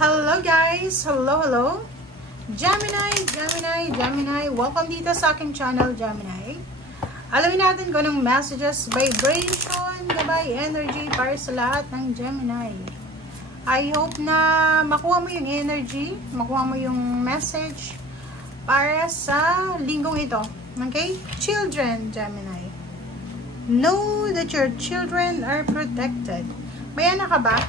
Hello guys! Hello! Gemini! Welcome dito sa aking channel, Gemini. Alamin natin kung anong messages, vibration, gabay, energy para sa lahat ng Gemini. I hope na makuha mo yung energy, makuha mo yung message para sa linggong ito. Okay? Children, Gemini. Know that your children are protected. May anak ka ba?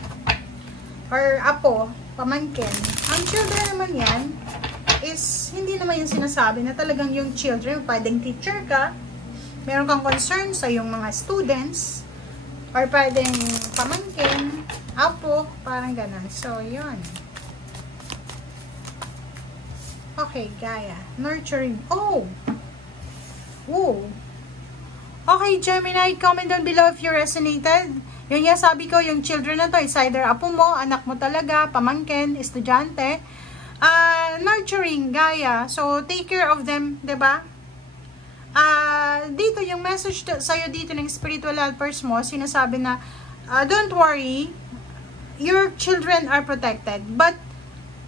Or apo? Pamangkin. Ang children naman yan is hindi naman yung sinasabi na talagang yung children, pwedeng teacher ka, meron kang concern sa yung mga students, or pwedeng pamangkin, apo, parang ganun. So, yun. Okay, Gaia. Nurturing. Oh! Okay, Gemini, comment down below if you resonated. Yun nga, sabi ko, yung children na to, is either apo mo, anak mo talaga, pamangkin, estudyante. Nurturing, Gaia. So, take care of them, diba? Dito, yung message sa'yo dito ng spiritual helpers mo, sinasabi na, don't worry, your children are protected. But,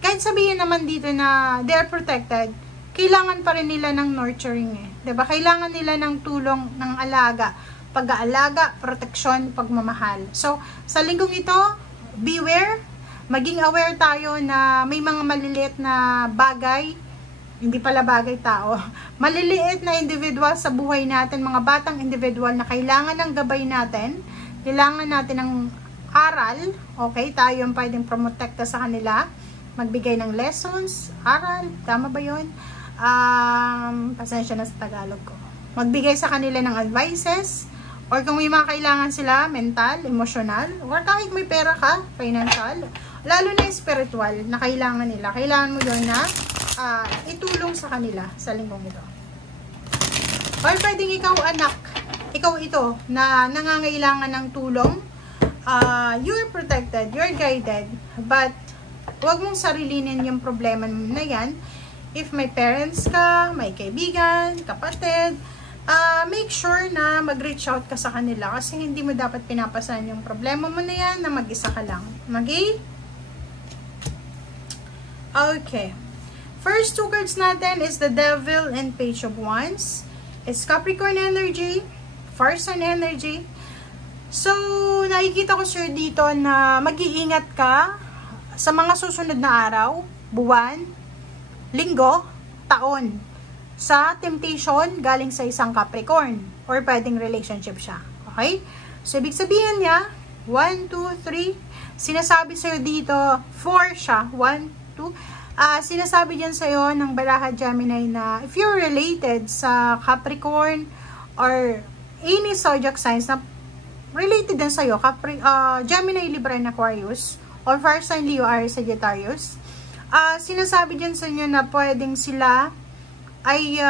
kahit sabihin naman dito na they are protected, kailangan pa rin nila ng nurturing eh. Diba? Kailangan nila ng tulong ng alaga. Pag-aalaga, proteksyon, pagmamahal. So, sa linggong ito, beware. Maging aware tayo na may mga maliliit na bagay, hindi pala bagay tao, maliliit na individual sa buhay natin, mga batang individual na kailangan ng gabay natin, kailangan natin ng aral, okay? Tayo yung pwedeng promotekta sa kanila, magbigay ng lessons, aral, tama ba yun? Pasensya na sa Tagalog ko. Magbigay sa kanila ng advices, or kung may mga kailangan sila, mental, emotional, or kahit may pera ka, financial, lalo na spiritual na kailangan nila. Kailangan mo yun na itulong sa kanila sa linggong ito. Or pwedeng ikaw anak, ikaw ito, na nangangailangan ng tulong, you're protected, you're guided, but huwag mong sarilinin yung problema na yan. If may parents ka, may kaibigan, kapatid, make sure na mag-reach out ka sa kanila kasi hindi mo dapat pinapasan yung problema mo na yan na mag-isa ka lang. Okay? Okay. First two cards natin is the Devil and Page of Wands. It's Capricorn energy, Fire sign energy. So, nakikita ko sir dito na mag-iingat ka sa mga susunod na araw, buwan, linggo, taon, sa temptation galing sa isang Capricorn or pwedeng relationship siya. Okay? So, ibig sabihin niya, 1, 2, 3, sinasabi sa'yo dito, 4 siya, 1, 2, sinasabi dyan sa'yo ng baraha Gemini na if you're related sa Capricorn or any zodiac signs na related din sa'yo, Gemini, Libra, and Aquarius, or Fire sign Leo, Aries, Sagittarius, sinasabi dyan sa inyo na pwedeng sila ay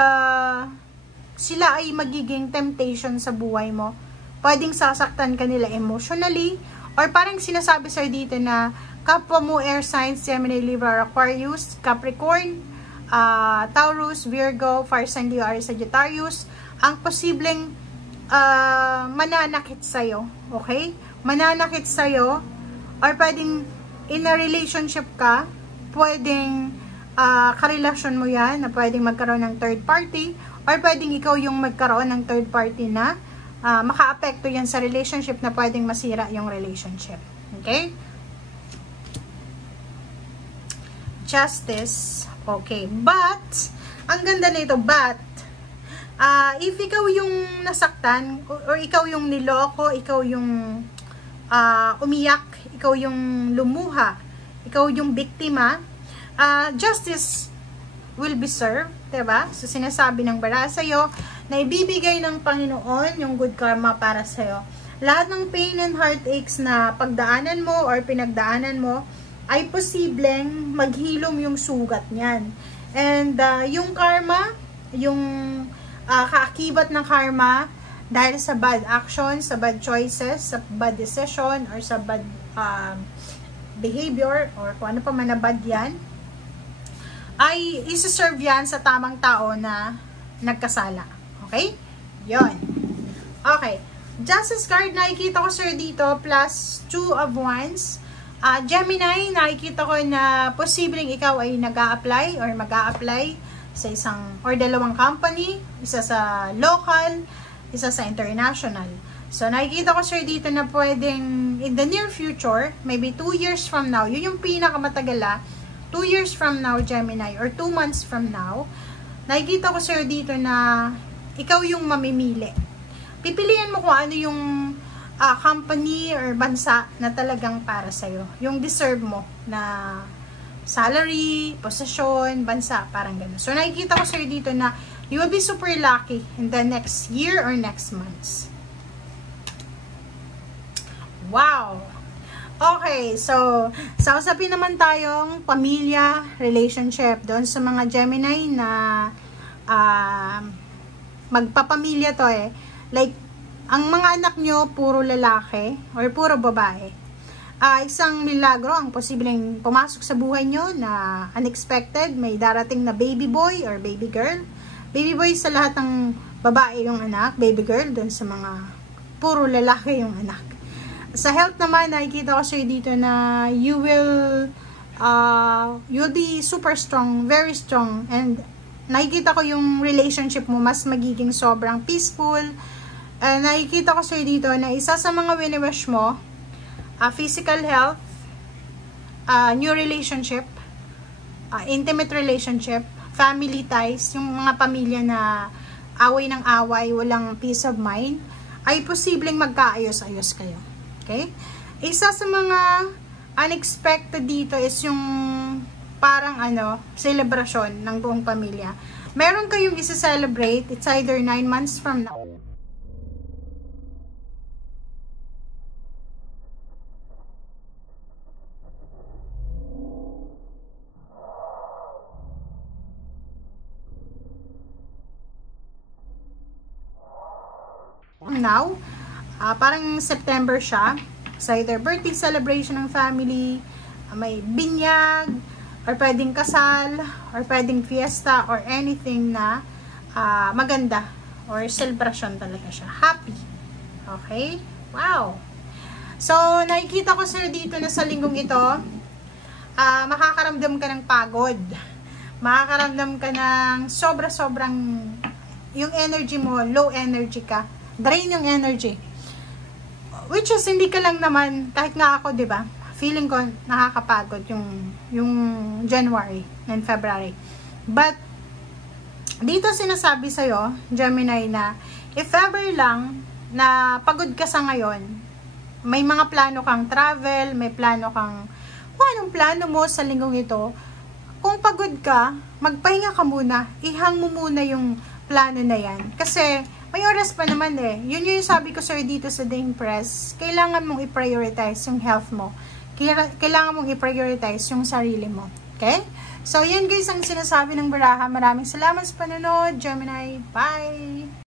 magiging temptation sa buhay mo. Pwedeng sasaktan ka nila emotionally, or parang sinasabi sa'yo dito na kapwa mo air signs, Gemini, Libra, Aquarius, Capricorn, Taurus, Virgo, Fire sign Leo, Aries, Sagittarius, ang posibleng mananakit sa'yo. Okay? Mananakit sa'yo, or pwedeng in a relationship ka, pwedeng karelasyon mo yan, na pwedeng magkaroon ng third party, or pwedeng ikaw yung magkaroon ng third party na maka-apekto yan sa relationship na pwedeng masira yung relationship. Okay? Justice. Okay. But, ang ganda nito, but, if ikaw yung nasaktan, or ikaw yung niloko, ikaw yung umiyak, ikaw yung lumuha, ikaw yung biktima, justice will be served, diba? So, sinasabi ng bara sa'yo na ibibigay ng Panginoon yung good karma para sa'yo. Lahat ng pain and heartaches na pagdaanan mo or pinagdaanan mo ay posibleng maghilom yung sugat niyan. And yung karma, yung kaakibat ng karma dahil sa bad actions, sa bad choices, sa bad decision, or sa bad behavior, or kung ano pa man na bad yan, ay isi-serve yan sa tamang tao na nagkasala. Okay? Yon. Okay. Justice card, nakikita ko sir dito, plus 2 of Wands. Gemini, nakikita ko na posibleng ikaw ay nag-a-apply or mag-a-apply sa isang or dalawang company, isa sa local, isa sa international. So, nakikita ko sir dito na pwedeng in the near future, maybe 2 years from now, yun yung pinakamatagal 2 years from now, Gemini, or 2 months from now, nakikita ko sir dito na ikaw yung mamimili. Pipiliin mo kung ano yung company or bansa na talagang para sa'yo. Yung deserve mo na salary, posisyon, bansa, parang gano'n. So, nakikita ko sir dito na you will be super lucky in the next year or next months. Wow! Okay, so, sa usapin naman tayong pamilya, relationship, doon sa mga Gemini na magpapamilya to like, ang mga anak nyo, puro lalaki or puro babae. Isang milagro ang posibleng pumasok sa buhay nyo na unexpected. May darating na baby boy or baby girl. Baby boy sa lahat ng babae yung anak. Baby girl dun sa mga puro lalaki yung anak. Sa health naman, nakikita ko sa'yo dito na you'll be super strong, very strong. And nakikita ko yung relationship mo mas magiging sobrang peaceful. Nakikita ko sa'yo dito na isa sa mga wini-wish mo, physical health, new relationship, intimate relationship, family ties, yung mga pamilya na away ng away, walang peace of mind, ay posibleng magkaayos-ayos kayo. Okay? Isa sa mga unexpected dito is yung parang celebration ng buong pamilya. Meron kayong isa-celebrate, it's either 9 months from now. Now, parang September siya. So, either birthday celebration ng family, may binyag, or pwedeng kasal, or pwedeng fiesta, or anything na maganda, or celebration talaga siya. Happy. Okay? Wow! So, nakikita ko sir dito na sa linggong ito, makakaramdam ka ng pagod. Makakaramdam ka ng sobra-sobrang yung energy mo, low energy ka. Drain yung energy. Which is, hindi ka lang naman, kahit nga ako, diba? Feeling ko nakakapagod yung January and February. But, dito sinasabi sa'yo, Gemini, na if ever lang na pagod ka sa ngayon, may mga plano kang travel, may plano kung anong plano mo sa linggong ito, kung pagod ka, magpahinga ka muna, ihang mo muna yung plano na yan. Kasi, may oras pa naman Yun yung sabi ko sir dito sa Dane Press. Kailangan mong i-prioritize yung health mo. Kailangan mong i-prioritize yung sarili mo. Okay? So, yan guys ang sinasabi ng baraha. Maraming salamat sa panonood. Gemini, bye!